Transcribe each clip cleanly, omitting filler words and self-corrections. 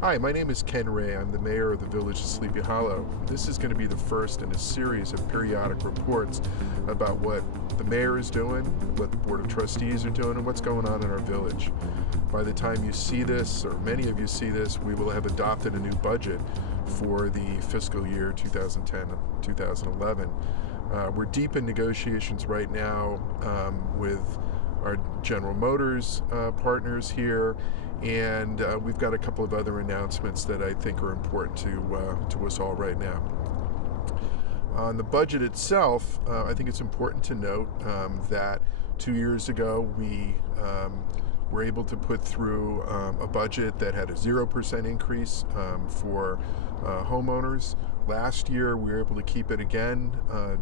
Hi, my name is Ken Ray. I'm the mayor of the village of Sleepy Hollow. This is going to be the first in a series of periodic reports about what the mayor is doing, what the Board of Trustees are doing, and what's going on in our village. By the time you see this, or many of you see this, we will have adopted a new budget for the fiscal year 2010-2011. We're deep in negotiations right now with our General Motors partners here, and we've got a couple of other announcements that I think are important to us all right now. On the budget itself, I think it's important to note that 2 years ago we were able to put through a budget that had a 0% increase for homeowners. Last year we were able to keep it again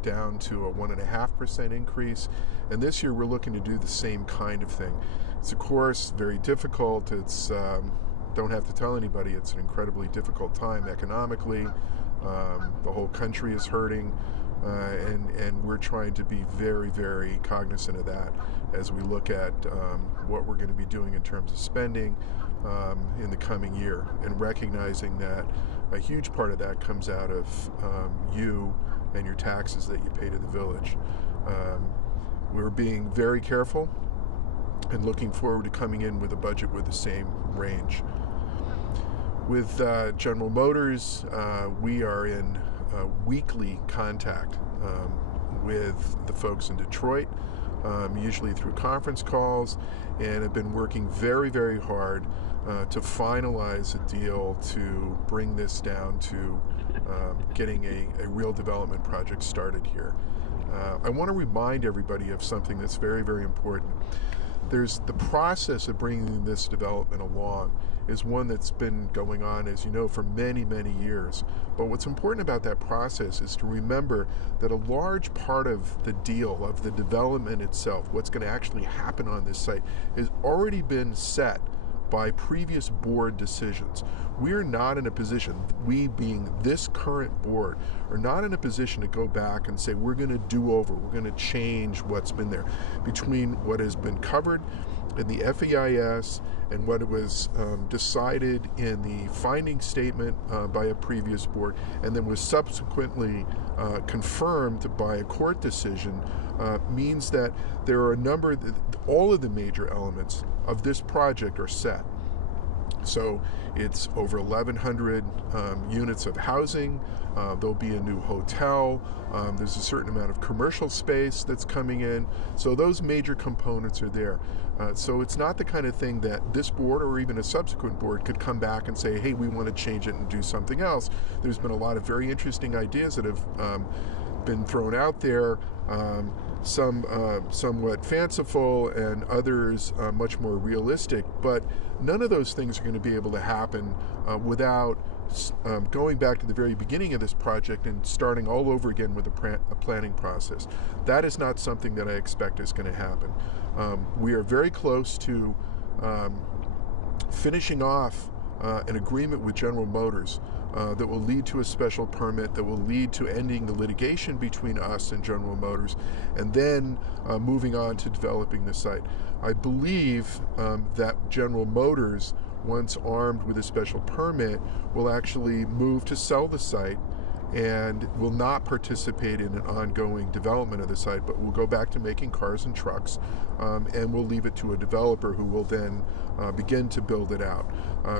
down to a 1.5% increase, and this year we're looking to do the same kind of thing. It's of course very difficult. It's don't have to tell anybody, it's an incredibly difficult time economically. The whole country is hurting, and we're trying to be very, very cognizant of that as we look at what we're going to be doing in terms of spending in the coming year, and recognizing that a huge part of that comes out of you and your taxes that you pay to the village. We're being very careful and looking forward to coming in with a budget with the same range. With General Motors, we are in weekly contact with the folks in Detroit, usually through conference calls, and have been working very, very hard to finalize a deal to bring this down to getting a real development project started here. I want to remind everybody of something that's very, very important. There's the process of bringing this development along is one that's been going on, as you know, for many, many years. But what's important about that process is to remember that a large part of the deal, of the development itself, what's going to actually happen on this site, has already been set by previous board decisions. We're not in a position, we being this current board, are not in a position to go back and say we're going to do over, we're going to change what's been there. Between what has been covered in the FEIS and what was decided in the finding statement by a previous board, and then was subsequently confirmed by a court decision, means that there are a number, all of the major elements of this project are set. So it's over 1,100 units of housing. There'll be a new hotel. There's a certain amount of commercial space that's coming in. So those major components are there. So it's not the kind of thing that this board or even a subsequent board could come back and say, hey, we want to change it and do something else. There's been a lot of very interesting ideas that have been thrown out there, some somewhat fanciful and others much more realistic, but none of those things are going to be able to happen without going back to the very beginning of this project and starting all over again with a planning process. That is not something that I expect is going to happen. We are very close to finishing off an agreement with General Motors that will lead to a special permit, that will lead to ending the litigation between us and General Motors, and then moving on to developing the site. I believe that General Motors, once armed with a special permit, will actually move to sell the site and will not participate in an ongoing development of the site, but will go back to making cars and trucks, and we'll leave it to a developer who will then begin to build it out.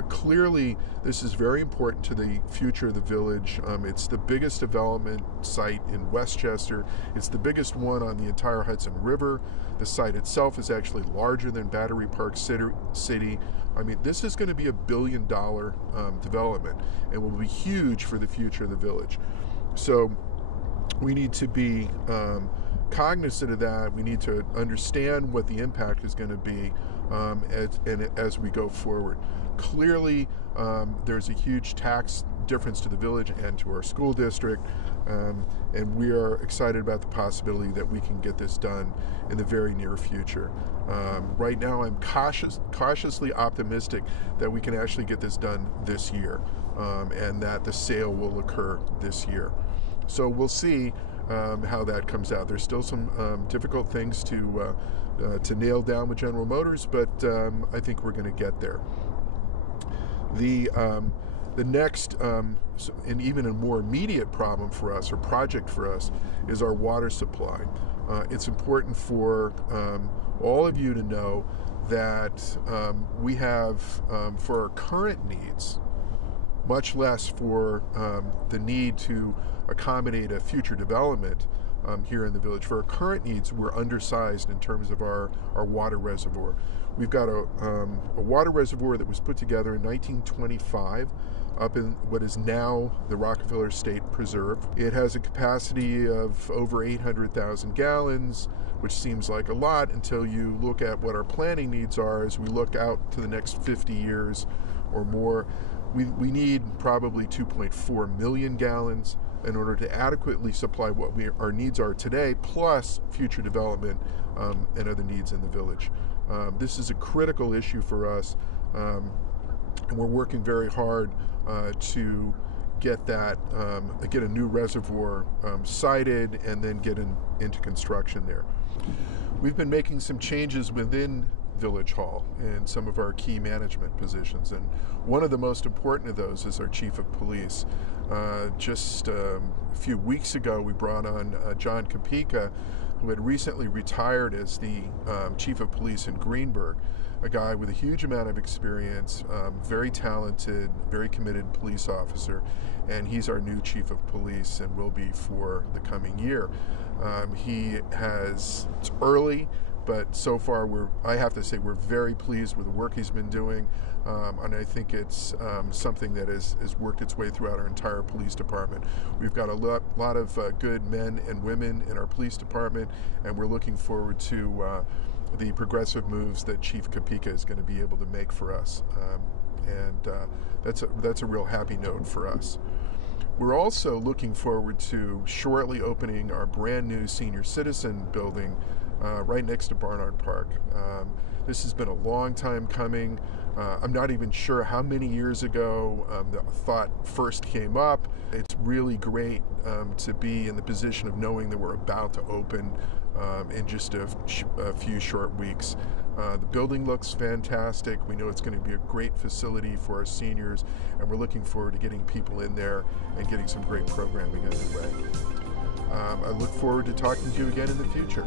Clearly, this is very important to the future of the village. It's the biggest development site in Westchester. It's the biggest one on the entire Hudson River. The site itself is actually larger than Battery Park City. I mean, this is going to be $1 billion development, and will be huge for the future of the village. So we need to be cognizant of that. We need to understand what the impact is going to be as we go forward. Clearly, there's a huge tax difference to the village and to our school district, and we are excited about the possibility that we can get this done in the very near future. Right now, I'm cautiously optimistic that we can actually get this done this year, and that the sale will occur this year. So we'll see how that comes out. There's still some difficult things to nail down with General Motors, but I think we're going to get there. The next, and even a more immediate problem for us, or project for us, is our water supply. It's important for all of you to know that we have, for our current needs, much less for the need to accommodate a future development here in the village. For our current needs, we're undersized in terms of our water reservoir. We've got a water reservoir that was put together in 1925 up in what is now the Rockefeller State Preserve. It has a capacity of over 800,000 gallons, which seems like a lot until you look at what our planning needs are as we look out to the next 50 years or more. We need probably 2.4 million gallons in order to adequately supply what our needs are today, plus future development and other needs in the village. This is a critical issue for us, and we're working very hard to get that, get a new reservoir sited and then get into construction there. We've been making some changes within Village Hall and some of our key management positions, and one of the most important of those is our Chief of Police. Just a few weeks ago, we brought on John Kopika, who had recently retired as the Chief of Police in Greenburgh, a guy with a huge amount of experience, very talented, very committed police officer, and he's our new Chief of Police and will be for the coming year. It's early, but so far I have to say we're very pleased with the work he's been doing, and I think it's something that has worked its way throughout our entire police department. We've got a lot of good men and women in our police department, and we're looking forward to the progressive moves that Chief Kopika is going to be able to make for us, and that's a real happy note for us. We're also looking forward to shortly opening our brand new senior citizen building right next to Barnard Park. This has been a long time coming. I'm not even sure how many years ago the thought first came up. It's really great to be in the position of knowing that we're about to open in just a few short weeks. The building looks fantastic. We know it's going to be a great facility for our seniors, and we're looking forward to getting people in there and getting some great programming underway. I look forward to talking to you again in the future.